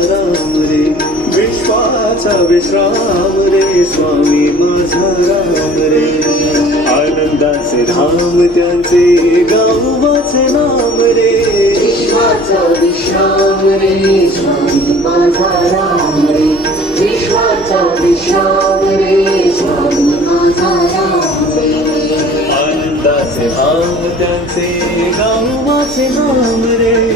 राम रे, विश्वाचा विश्राम रे, स्वामी माझा राम रे. आनंदाचे धाम त्यांचे, गावाचे नाम रे, विश्वाचा विश्राम रे, स्वामी माझा राम रे. विश्वाचा विश्राम रे, स्वामी माझा राम रे. आनंदाचे धाम त्यांचे, गावाचे नाम रे,